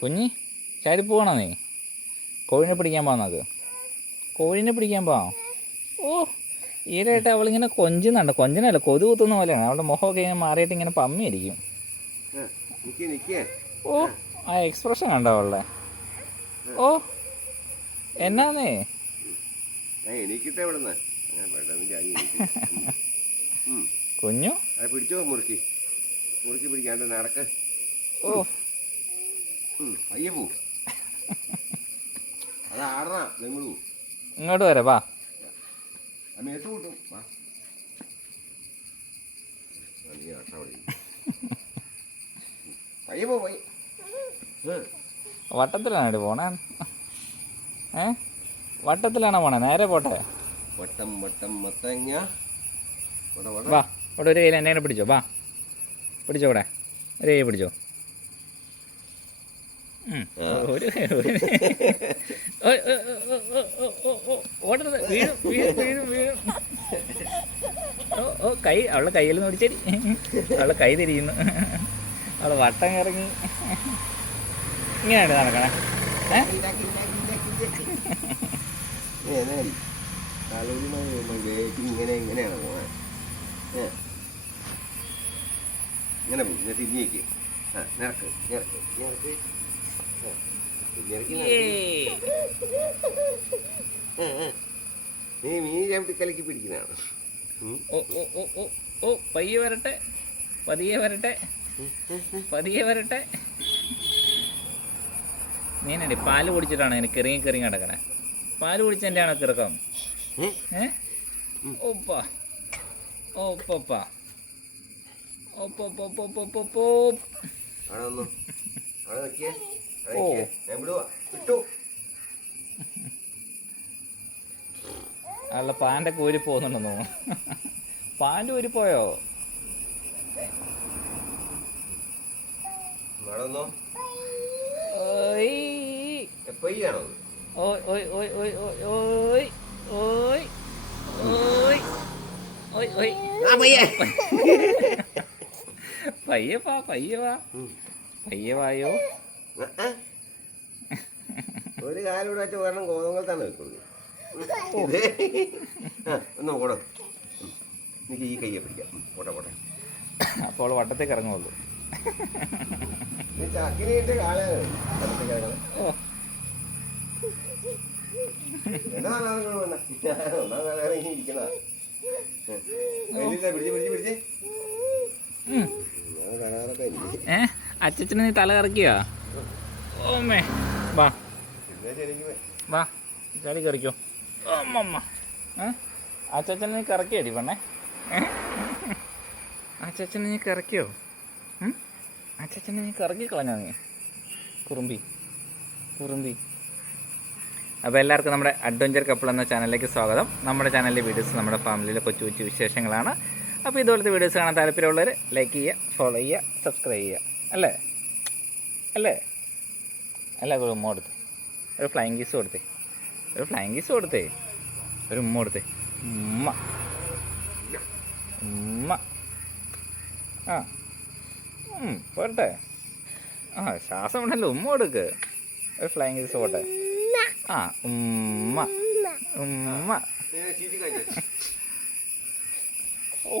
കുഞ്ഞി ചാടി പോകണോ നീ? കോഴിനെ പിടിക്കാൻ പോകാം കോഴിനെ പിടിക്കാൻ പോകാം ഓ ഈരായിട്ട് അവളിങ്ങനെ കൊഞ്ചുന്നുണ്ട്. കൊഞ്ചനല്ല കൊതു കുത്തുന്ന പോലെയാണ്. അവളുടെ മുഖമൊക്കെ ഇങ്ങനെ മാറിയിട്ട് ഇങ്ങനെ പമ്മിയിരിക്കും ഓ ആ എക്സ്പ്രഷൻ കണ്ടോ അവളുടെ? ഓ എന്നാന്നേ. ഉം. കുഞ്ഞു? പിടിച്ചോ മുറുക്കി. മുറുക്കി പിടിക്കാണ്ട് നടക്ക്. ഓ അത് ഇങ്ങോട്ട് വരെ വാ. മേത്ത് കൂട്ടും വാ. ആ, നീ ആട്ട അവിടെ ഇരുന്ന്. പയ്യെ പോ പയ്യെ ഉം. വട്ടത്തിലാണ് പോണേ? ഏ? വട്ടത്തിലാണ് പോണേ? നേരെ പോട്ടെ. വട്ടം വട്ടം മത്തങ്ങ. വാ ഇവിടെ ഒരു കയ്യിൽ എന്നെ പിടിച്ചോ വാ. പിടിച്ചോ ഇവിടെ. ഒരു കൈ പിടിച്ചോ. ഓ കൈ അവളെ കയ്യിൽ നോടിച്ചടി അവളെ കൈ തിരിയുന്നു. അവളെ വട്ടം ഇറങ്ങി ഇങ്ങനെയാണ് നടക്കണേ? ഇങ്ങനെ ഇങ്ങനെയാണ് പോണേ ഇങ്ങനെ ആ നിരക്ക് നിരക്ക് നിരക്ക് നീ മീൻ ചവിട്ടി കലക്കി പിടിക്കുന്നതാണ് ഓ ഓ ഓ ഓ പയ്യെ വരട്ടെ പതിയെ വരട്ടെ പതിയെ വരട്ടെ നീനടി പാൽ കുടിച്ചിട്ടാണ് എനിക്ക് കെറിങ്ങി കെറിങ്ങി കിടക്കണേ പാൽ കുടിച്ച എന്റെ ആണോ കിറക്കം ഏ? ഏ ഓപ്പ ഓപ്പ ഓപ്പോപ്പോപ്പോപ്പോപ്പോ അവിടെ വന്നു അവിടെ അല്ല പാന്റെ കൂരി പോകുന്നുണ്ടെന്നോ? പാന്റെ ഊരി പോയോ? പയ്യവാ പയ്യവാ പയ്യവായോ ഒരു കാലം ഇവിടെ വെച്ച് ഒരെണ്ണം തന്നെ വെക്കുന്നത് ഒന്ന് ഓട. എനിക്ക് ഈ കയ്യെ പിടിക്കാം. പോട്ടെ പോട്ടെ അപ്പോൾ വട്ടത്തേക്ക് ഇറങ്ങുള്ളൂ ചക്കിനിട്ട് അച്ഛനെ നീ തല കറക്കിയോ? ഓമേ. വാ. വാ. ചാടി കറിക്കോ ഓമ്മ ആ അച്ചച്ചനെ നീ കറക്കിയടി പെണ്ണേ? അച്ചച്ചനെ നീ കറക്കിയോ? അച്ചച്ചനെ നീ കറക്കി കളഞ്ഞോ നീ? കുറുമ്പി. കുറുമ്പി. അപ്പോൾ എല്ലാവർക്കും നമ്മുടെ അഡ്വഞ്ചർ കപ്പിൾ എന്ന ചാനലിലേക്ക് സ്വാഗതം. നമ്മുടെ ചാനലിലെ വീഡിയോസ് നമ്മുടെ ഫാമിലിയിലെ കൊച്ചു കൊച്ചു വിശേഷങ്ങളാണ്. അപ്പോൾ ഇതുപോലത്തെ വീഡിയോസ് കാണാൻ താല്പര്യമുള്ളവർ ലൈക്ക് ചെയ്യുക ഫോളോ ചെയ്യുക സബ്സ്ക്രൈബ് ചെയ്യുക. അല്ലേ? അല്ലേ? അല്ല ഒരു ഉമ്മ കൊടുത്തേ. ഒരു ഫ്ലൈങ് കിസ് കൊടുത്തേ. ഒരു ഫ്ലൈങ് കിസ് കൊടുത്തേ. ഒരു ഉമ്മ കൊടുത്തേ. ഉമ്മ. ഉമ്മ. ആ. ഉം, പോരട്ടെ. ആ ശ്വാസം ഉണ്ടല്ലോ ഉമ്മ കൊടുക്ക്. ഒരു ഫ്ലൈങ് കിസ് പോട്ടെ. ആ ഉമ്മ. ഉമ്മ. ഓ.